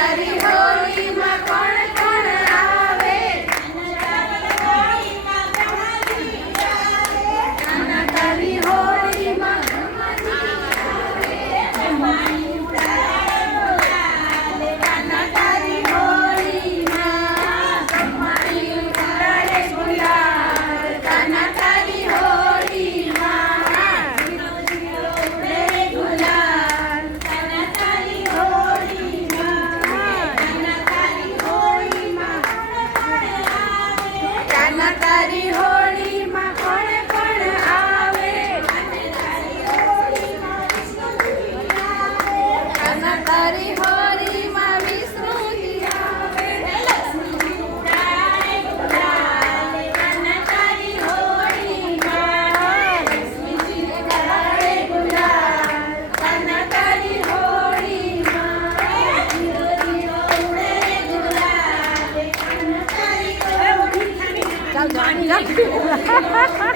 તારી હોળીમાં કોણ કોણ આવે કાના તારી હોળીમાં કાના તારી હોળીમાં કમાણી ઉડાડે ગુલાલ કાના તારી હોળીમાં ઉડે ગુલાલ કાના તારી હોળીમાં કાના તારી હોળીમાં કાના તારી હોળીમાં કોણ કોણ આવે કાના તારી હોળીમાં વિષ્ણુજી આવે લક્ષ્મી ઉડાડે ગુલાલ કાના તારી હોળીમાં લક્ષ્મીજી ઉડાડે ગુલાલ કાના તારી હોળીમાં ધીરો ધીરો ઉડે ગુલાલ કાના તારી હોળીમાં ચાલ જાણી રાખ